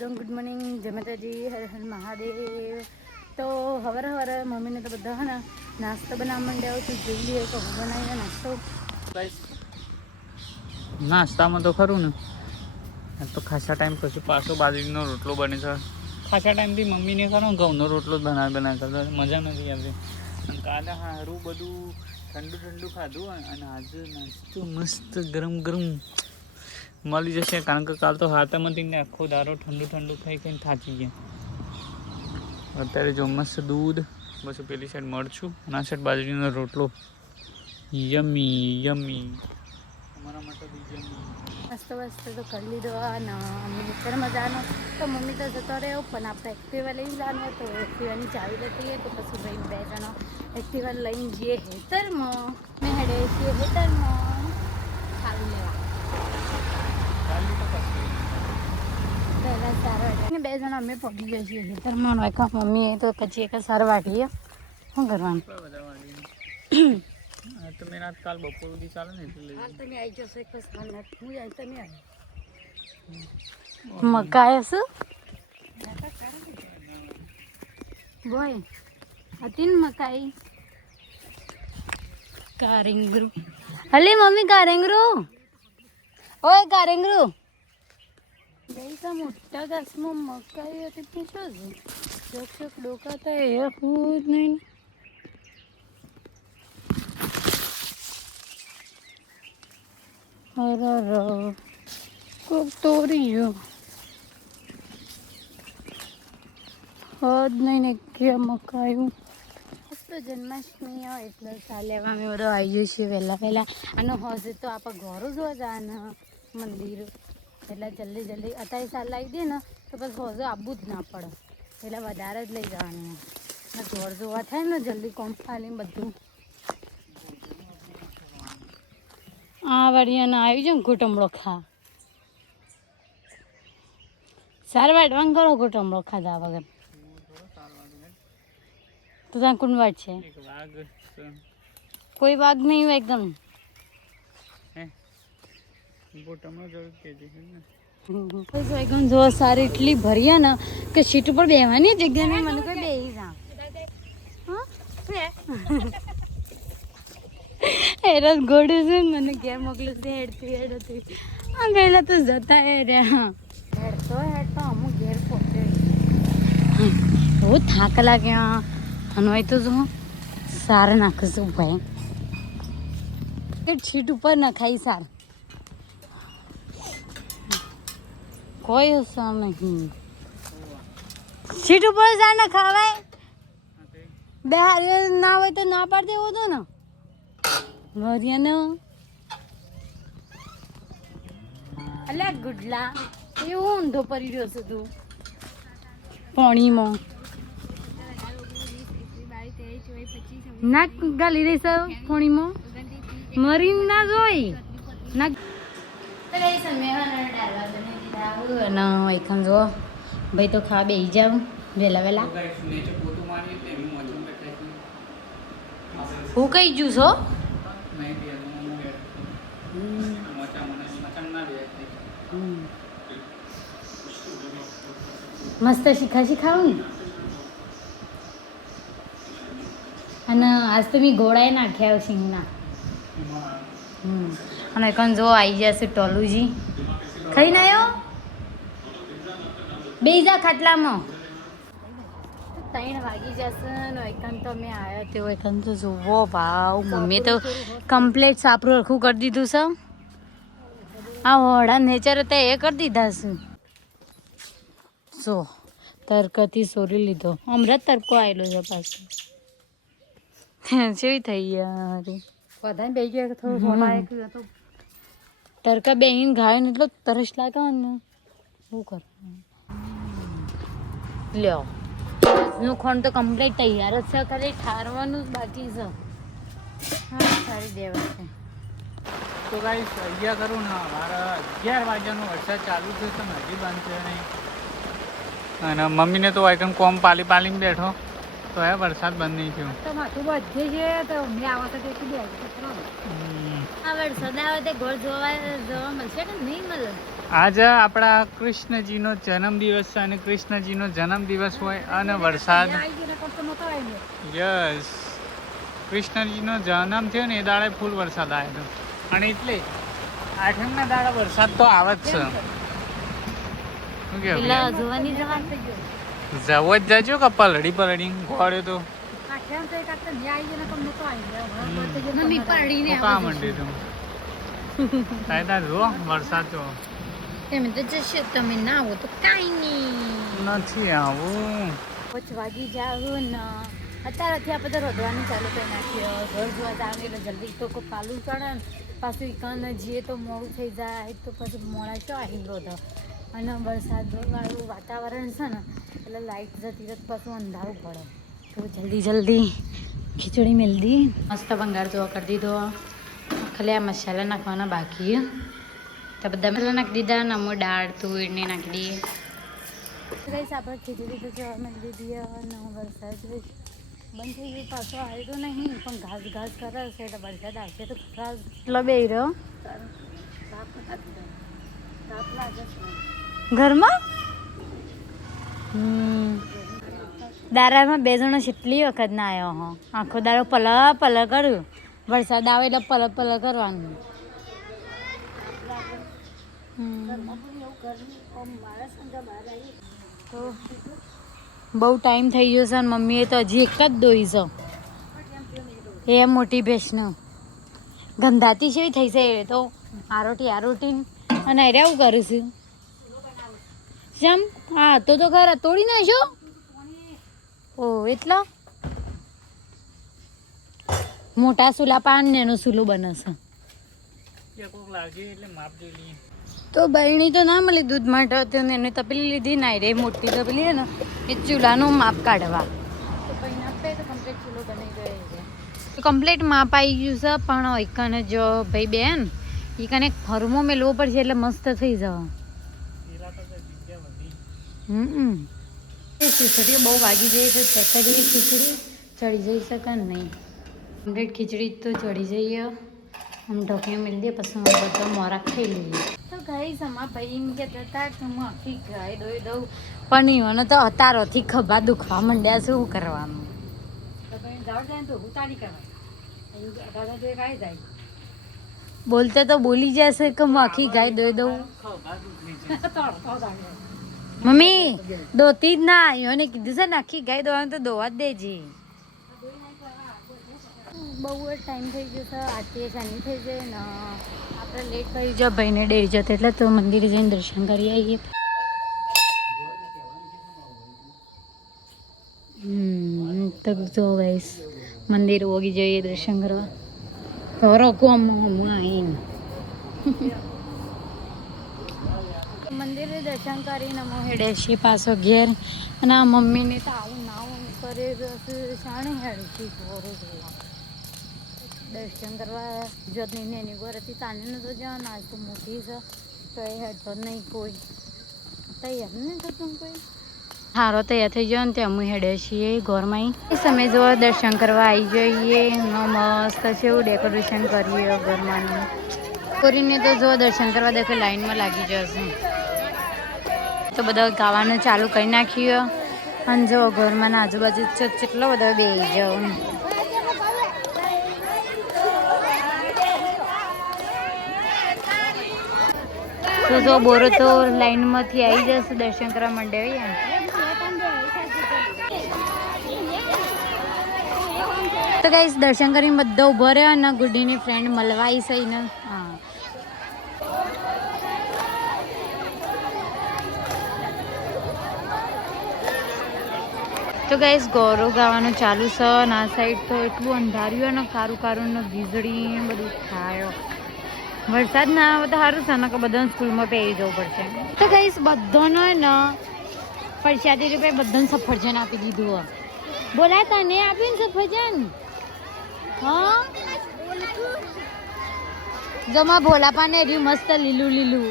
Good morning, જય માતાજી, હર હર મહાદેવ. તો હવારે મમ્મીને તો બધા હે ને નાસ્તો બનાવવા માંડ્યા તો જોઈ લઈએ તો બનાવીએ નાસ્તો. નાસ્તામાં તો ખરું ને તો ખાસા ટાઈમ પછી પાછો બાજરીનો રોટલો બને છે. ખાસા ટાઈમથી મમ્મીને ખરો ઘઉંનો રોટલો જ બનાવી કરતા મજા નથી આવતી. અને કાલે સારું બધું ઠંડુ ખાધું અને આજે નાસ્તો મસ્ત ગરમ મળી જશે. કારણ કે કાલ તો હાથમાંથી ને આખો દારો ઠંડુ ખાઈને થાકી ગયા. અત્યારે જો મસ્ત દૂધ પછી પેલી સાઈડ મરચું અને આ સાઈડ બાજરીનો રોટલો. યમી અમારા માટે મસ્ત તો કરી લીધો અને મમ્મી અત્યારે મજાનો. તો મમ્મી તો જતો રહ્યો પણ આપણે એક્ટિવા લઈને જવાનું તો એક્ટિવાની ચાવી લેતી તો પછી ભાઈને 2 જણા એક્ટિવા લઈને જઈએ હેતરમાં. મેં હેડે છીએ હેતરમાં ખાલી લેવા. પહેલાં 4 વાગે 2 જણા અમે પહોંચી ગયા છીએ હેતરમાં. મમ્મી તો પછી એક 4 વાગીએ શું કરવાનું. તો મેં રાત કાલ બપોર સુધી ચાલે ને એટલે તમે આવી જશો એક હું આવી તમે આવી મકાઈ શું બોય હતી ને મકાઈ કારેંગરું. હલે મમ્મી કારેંગરું ઓય કારેંગરું ગઈ મોટા ઘાસમાં મકાઈ હતી પૂછો જોક ડોકાતા એ હું જ નહીં. તોરી હદ નહીં ને કે મકાયું. તો જન્માષ્ટમી હોય એટલે ચાલ્યા અમે બધો આવી જઈએ છીએ વહેલા અને હશે તો આપણે ઘરો જોવા જવાના મંદિર એટલે જલ્દી અત્યારે ચાલ લાવી દે ને તો પછી હજુ આવવું જ ના પડે એટલે વધારે જ લઈ જવાનું. ઘર જોવા થાય ને જલ્દી કોમ ખાલી બધું. આ વાડિયાને આવી જાઉં કુટુંબડો ખા સાર વાટવાન કરો કુટુંબડો ખાધા વગર તો ત્યાં કોણ વાટ છે કોઈ વાઘ નહીં હોય એકદમ. એકદમ જો સારી એટલી ભર્યા ને કે સીટ ઉપર બેહવાની જગ્યા નહીં મને કોઈ બેહી જા હેરાન ગોડે છે મને ઘેર મોકલું છે હેડ હતી આ ગયેલા તો જતા રહ્યા હેડ તો અમુક ઘેર પહોંચે બહુ થાક લાગ્યા અને તો જો સાર નાખીશું ભાઈ સીટ ઉપર નખાઈ સાર કોઈ અસર નહીં. સીટ ઉપર જા ને ખાવાય બે હારી ના હોય તો ના પાડી દેવો તો ને ભર્યાને અલ્યા ગુડલા એવું ઊંધો પડી રહ્યો છે તું પાણીમાં ના ગાલી રહી છે પાણીમાં મરી ના જોઈ ના અને એકન જો ભાઈ તો ખા બેસી જાવ વહેલા હું કઈ જુ છો મસ્ત શીખાવું ને. અને આજ તો મેં ઘોડાએ નાખ્યા સિંગના અને એકન જો આવી જશે ટોલુજી ખાઈને આવ્યો બેજા ખાટલામાં 3 વાગી જશે ને એકન તો મેં આવ્યો તેવો એકન તો જોવો ભાવ મમ્મી તો કમ્પ્લીટ સાપરું રખું કરી દીધું છે. આ હોડા નેચર હતા એ કરી દીધા છે. સો તરકથી સોરી લીધો હમણાં તરકો આવેલો છે પાછો જેવી થઈ યાર બધા બે ગયા થોડું તરકા બેહીને ગાયો ને એટલો તરસ લાગે ને શું કર લ્યો નું ખોણ તો કમ્પ્લીટ તૈયાર જ છે ખાલી ઠારવાનું જ બાકી છે. હા સારી દેવા છે તો ગાઈસ અહીંયા કરું ને મારા 11 વાગ્યાનો વરસાદ ચાલુ છે તો હજી બંધ છે નહીં. અને મમ્મીને તો આઈકન કોમ પાલીને બેઠો તો હે વરસાદ બંધ નહીં થયો તો માથું બધે છે તો અમને આવતા તો બે આ વરસાદ આવે તે ઘર જોવા મળશે કે નહીં મળે આજે આપણા કૃષ્ણજીનો જન્મદિવસ છે અને કૃષ્ણજીનો જન્મદિવસ હોય અને વરસાદ યસ કૃષ્ણજીનો જન્મ થયો ને એ દાડે ફૂલ વરસાદ આવ્યો હતો અને એટલે આઠમના દાડા વરસાદ તો આવે જ છે. શું કેવું જવો જ જજો કે પલડી પલડી ગોળ્યો તો કામ મંડી તું કાયદા જો વરસાદ જો તમે તો જશે તમે ના આવો તો કાંઈ નહીં નથી આવું. 5 વાગી જાવ ને અત્યારથી આપણે તો રોધવાનું ચાલુ કરી નાખ્યો. ઘર જોવા જાવ એટલે જલ્દી તો કોઈ પાલું ચડે ને પાછું ઇકન જઈએ તો મોડું થઈ જાય તો પછી મોડા ચો આવી રોધો અને વરસાદવાળું વાતાવરણ છે ને એટલે લાઇટ જતી રહે પાછું અંધારું પડે તો જલ્દી ખીચડી મેલદી મસ્ત ભંગાર જોવા કરી દીધો. ખાલી આ મસાલા નાખવાના બાકી તો બધા મસાલા નાખી દીધા ને અમુક દાળ તુર ને નાખી દઈએ. ગઈશ આપણે ખીચડી તો જોવા મળી દીધી અને વરસાદ બંધ થઈ ગયું પાછો આવ્યો તો નહીં પણ ઘાસ કરે છે એટલે વરસાદ આવશે તો ઘાસ એટલો બે રહ્યો ઘરમાં. દારામાં 2 જણો કેટલી વખત ના આવ્યો હો આખો દારો પલ કર્યું વરસાદ આવે એટલે પલ કરવાનું. તો બહુ ટાઈમ થઈ ગયો છે અને મમ્મીએ તો હજી એક જ દોઈ છે એ મોટી ભેંસનો ગંધાતી છે થઈ છે એ તો આરોટી અને અરે આવું કરું છું જેમ હા તો ખરા તોડી નાખો. ઓ એટલા મોટા સુલા પાન ને એનું સુલું બને છે તો બરણી તો ના મળી દૂધ માટે એને તપેલી લીધી ના રે મોટી તપેલી છે ને એ ચૂલાનું માપ કાઢવા તો પછી આપે તો કમ્પ્લીટ ચૂલો બની ગયો છે. તો કમ્પ્લીટ માપ આવી ગયું છે પણ એકને જો ભાઈ બેન એ કને ફરમો મેળવો પડશે એટલે મસ્ત થઈ જવા. ખીચડી બહુ વાગી જાય તો ચકરી ખીચડી ચડી જઈ શકે નહીં. કમ્પ્લીટ ખીચડી તો ચડી જઈએ આમ ઢોકીઓ મેળી દે પછી બધા મોરા ખાઈ લઈએ. તો ગાઈ સમા ભાઈ એમ કહેતા હતા કે હું આખી ગાય દોઈ દઉં પણ એને તો અતારોથી ખભા દુખવા માંડ્યા શું કરવાનું. બોલતે તો બોલી જશે કે હું આખી ગાય દોઈ દઉં. મમ્મી દોતી જ ના એને કીધું છે ને આખી ગાય દોવાનું તો દોવા જ દેજે. બહુ જ ટાઈમ થઈ ગયો છે આરતી ચાની થઈ જાય ને આપણે લેટ કરી જાઓ ભાઈને ડેરી જતો એટલે તો મંદિરે જઈને દર્શન કરી આવીએ. તો જો ગાઈસ મંદિર ઓગી જઈએ દર્શન કરવા તો રોકું આવીને મંદિરે દર્શન કરીને અમે હેડે છીએ પાછો ઘેર અને આ મમ્મીને તો આવું નાવું કરે શાણે હેડે છે દર્શન કરવા જોતની એની ઘરેથી તાને નતો જવાનું આજ તો મોટી છે તો એ હેડતો નહીં કોઈ તૈયાર નહીં થતું કોઈ સારો તૈયાર થઈ ગયો ને તે અમે હેડે છીએ ઘરમાં એ સમય જો દર્શન કરવા આવી જઈએ મસ્ત છે એવું ડેકોરેશન કરીએ ઘરમાં કરીને તો જો દર્શન કરવા દેખો લાઈનમાં લાગી જશે તો બધા ગાવાનું ચાલુ કરી નાખ્યું અને જો ઘરમાં આજુબાજુ કેટલો બધો બેસી જાવ તો જો બોરો તો લાઈનમાંથી આવી જશે દર્શન કરવા માંડે તો ગાઈસ દર્શન કરીને બધા ઉભો રહ્યો અને ગુડીની ફ્રેન્ડ મળવા આવી છે ને હા તો ગાઈસ ગૌરવ ગાવાનું ચાલુ છે અને આ સાઈડ તો એટલું અંધાર્યું અને કારું ને વીજળી બધું થાય વરસાદ ના આવે તો સારું છે ને કે બધાને સ્કૂલમાં પહેરી જવું પડશે તો ગાઈસ બધાનો ને પ્રસાદી રૂપે બધાને સફરજન આપી દીધું બોલાય તને આપ્યું ને સફરજન હા જમા ભોલા પાને રહ્યું મસ્ત લીલું